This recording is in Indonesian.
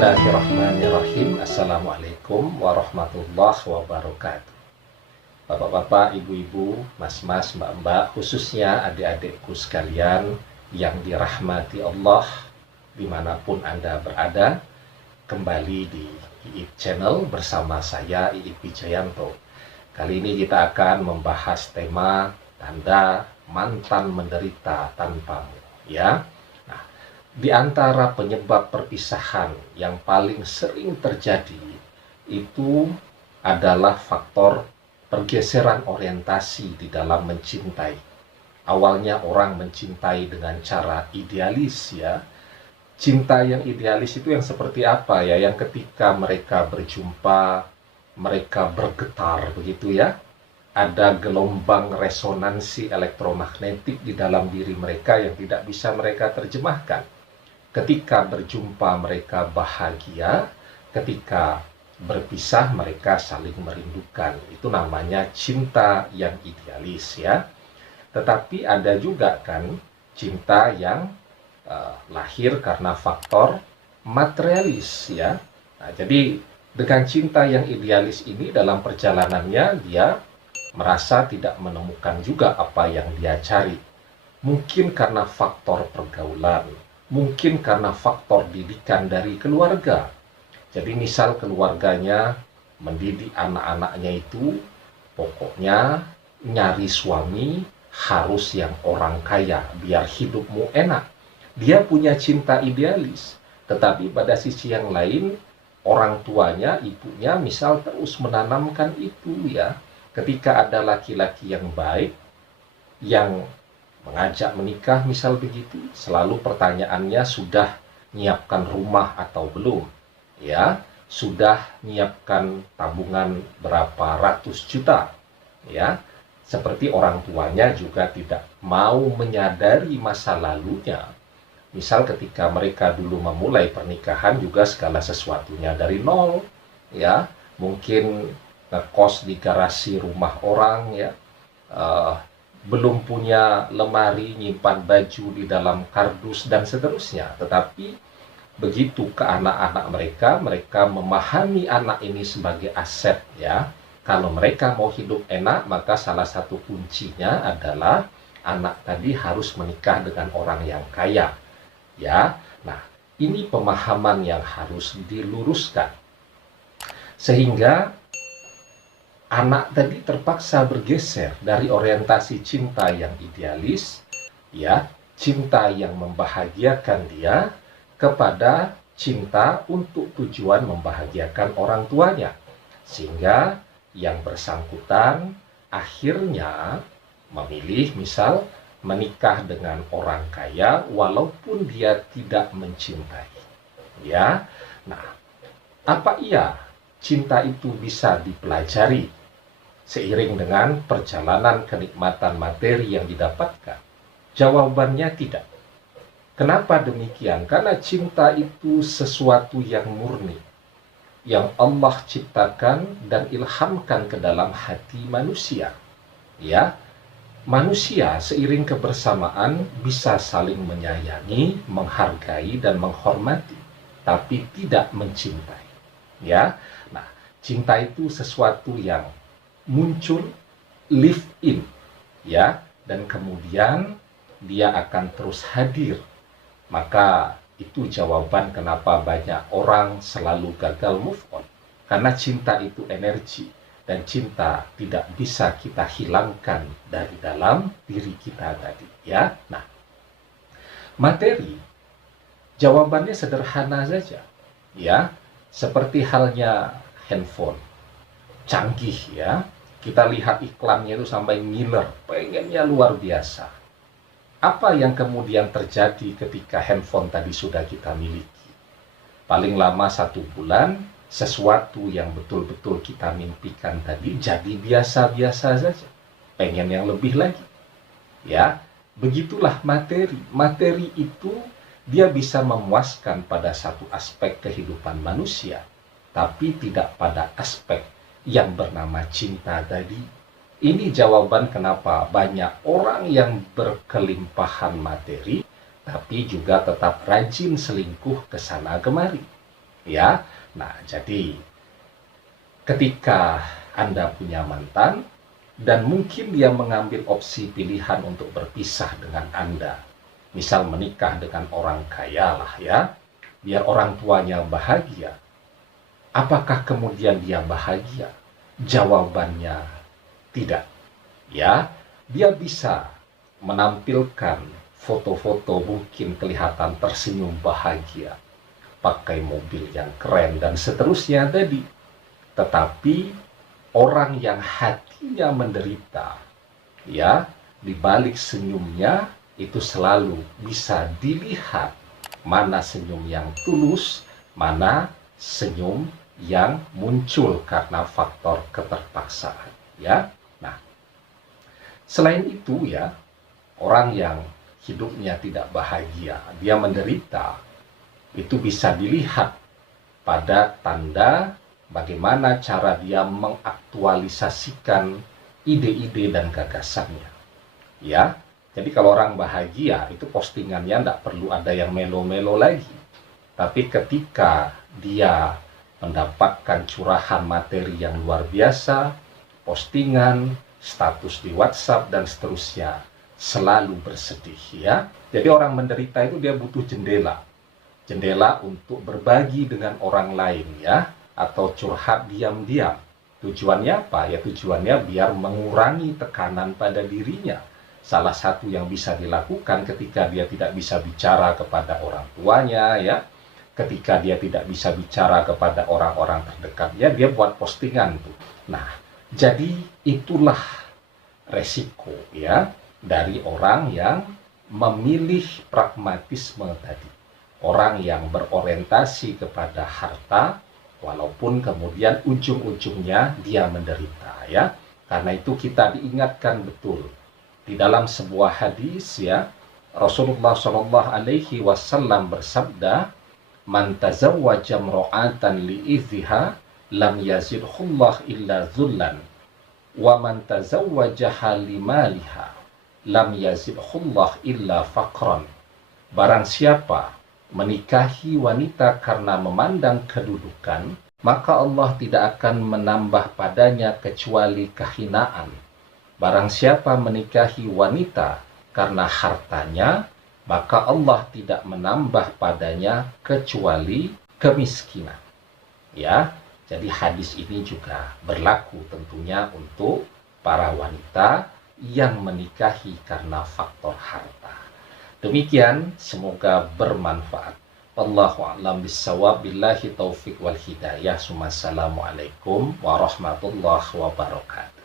Bismillahirrahmanirrahim. Assalamualaikum warahmatullahi wabarakatuh. Bapak-bapak, ibu-ibu, mas-mas, mbak-mbak, khususnya adik-adikku sekalian yang dirahmati Allah dimanapun Anda berada, kembali di IIP Channel bersama saya Iip Wijayanto. Kali ini kita akan membahas tema tanda mantan menderita tanpamu, ya. Di antara penyebab perpisahan yang paling sering terjadi itu adalah faktor pergeseran orientasi di dalam mencintai. Awalnya orang mencintai dengan cara idealis, ya. Cinta yang idealis itu yang seperti apa, ya? Yang ketika mereka berjumpa, mereka bergetar begitu, ya. Ada gelombang resonansi elektromagnetik di dalam diri mereka yang tidak bisa mereka terjemahkan. Ketika berjumpa mereka bahagia, ketika berpisah mereka saling merindukan. Itu namanya cinta yang idealis, ya. Tetapi ada juga kan cinta yang lahir karena faktor materialis, ya. Nah, jadi dengan cinta yang idealis ini dalam perjalanannya dia merasa tidak menemukan juga apa yang dia cari. Mungkin karena faktor pergaulan, mungkin karena faktor didikan dari keluarga. Jadi misal keluarganya mendidik anak-anaknya itu, pokoknya nyari suami harus yang orang kaya, biar hidupmu enak. Dia punya cinta idealis, tetapi pada sisi yang lain, orang tuanya, ibunya misal terus menanamkan itu, ya. Ketika ada laki-laki yang baik, yang mengajak menikah misal begitu, selalu pertanyaannya sudah nyiapkan rumah atau belum, ya, sudah nyiapkan tabungan berapa ratus juta, ya. Seperti orang tuanya juga tidak mau menyadari masa lalunya. Misal ketika mereka dulu memulai pernikahan juga segala sesuatunya dari nol, ya, mungkin ngekos di garasi rumah orang, ya, belum punya lemari nyimpan baju di dalam kardus dan seterusnya. Tetapi begitu ke anak-anak mereka memahami anak ini sebagai aset, ya. Kalau mereka mau hidup enak, maka salah satu kuncinya adalah anak tadi harus menikah dengan orang yang kaya, ya. Nah, ini pemahaman yang harus diluruskan. Sehingga anak tadi terpaksa bergeser dari orientasi cinta yang idealis, ya, cinta yang membahagiakan dia, kepada cinta untuk tujuan membahagiakan orang tuanya. Sehingga yang bersangkutan akhirnya memilih misal menikah dengan orang kaya walaupun dia tidak mencintai, ya. Nah, apa iya cinta itu bisa dipelajari seiring dengan perjalanan kenikmatan materi yang didapatkan? Jawabannya tidak. Kenapa demikian? Karena cinta itu sesuatu yang murni, yang Allah ciptakan dan ilhamkan ke dalam hati manusia, ya. Manusia seiring kebersamaan bisa saling menyayangi, menghargai dan menghormati, tapi tidak mencintai, ya. Nah, cinta itu sesuatu yang muncul live in, ya, dan kemudian dia akan terus hadir. Maka itu jawaban kenapa banyak orang selalu gagal move on, karena cinta itu energi dan cinta tidak bisa kita hilangkan dari dalam diri kita tadi, ya. Nah, materi jawabannya sederhana saja, ya, seperti halnya handphone canggih, ya. Kita lihat iklannya itu sampai ngiler, pengennya luar biasa. Apa yang kemudian terjadi ketika handphone tadi sudah kita miliki? Paling lama 1 bulan, sesuatu yang betul-betul kita mimpikan tadi jadi biasa-biasa saja. Pengen yang lebih lagi, ya. Begitulah materi. Materi itu dia bisa memuaskan pada satu aspek kehidupan manusia, tapi tidak pada aspek yang bernama cinta tadi. Ini jawaban kenapa banyak orang yang berkelimpahan materi, tapi juga tetap rajin selingkuh ke sana kemari. Ya. Nah, jadi ketika Anda punya mantan dan mungkin dia mengambil opsi pilihan untuk berpisah dengan Anda, misal menikah dengan orang kaya lah ya, biar orang tuanya bahagia. Apakah kemudian dia bahagia? Jawabannya tidak. Ya, dia bisa menampilkan foto-foto mungkin kelihatan tersenyum bahagia, pakai mobil yang keren dan seterusnya tadi. Tetapi orang yang hatinya menderita, ya, di balik senyumnya itu selalu bisa dilihat mana senyum yang tulus, mana senyum yang muncul karena faktor keterpaksaan, ya. Nah, selain itu ya, orang yang hidupnya tidak bahagia, dia menderita, itu bisa dilihat pada tanda bagaimana cara dia mengaktualisasikan ide-ide dan gagasannya. Ya, jadi kalau orang bahagia itu postingannya tidak perlu ada yang melo-melo lagi. Tapi ketika dia mendapatkan curahan materi yang luar biasa, postingan, status di WhatsApp dan seterusnya, selalu bersedih ya. Jadi orang menderita itu dia butuh jendela. Jendela untuk berbagi dengan orang lain ya, atau curhat diam-diam. Tujuannya apa? Ya tujuannya biar mengurangi tekanan pada dirinya. Salah satu yang bisa dilakukan ketika dia tidak bisa bicara kepada orang tuanya ya, ketika dia tidak bisa bicara kepada orang-orang terdekatnya, dia buat postingan tuh. Nah, jadi itulah resiko ya dari orang yang memilih pragmatisme tadi. Orang yang berorientasi kepada harta, walaupun kemudian ujung-ujungnya dia menderita ya. Karena itu kita diingatkan betul di dalam sebuah hadis ya, Rasulullah Shallallahu Alaihi Wasallam bersabda, "Man tazawwaja imra'atan li'idhiha lam yazidhullah illa dhullan, wa man tazawwajaha limaliha lam yazidhullah illa faqran." Barang siapa menikahi wanita karena memandang kedudukan, maka Allah tidak akan menambah padanya kecuali kehinaan. Barang siapa menikahi wanita karena hartanya, maka Allah tidak menambah padanya kecuali kemiskinan. Ya, jadi hadis ini juga berlaku tentunya untuk para wanita yang menikahi karena faktor harta. Demikian, semoga bermanfaat. Wallahu a'lam bissawab, billahi taufiq wal hidayah. Assalamualaikum warahmatullahi wabarakatuh.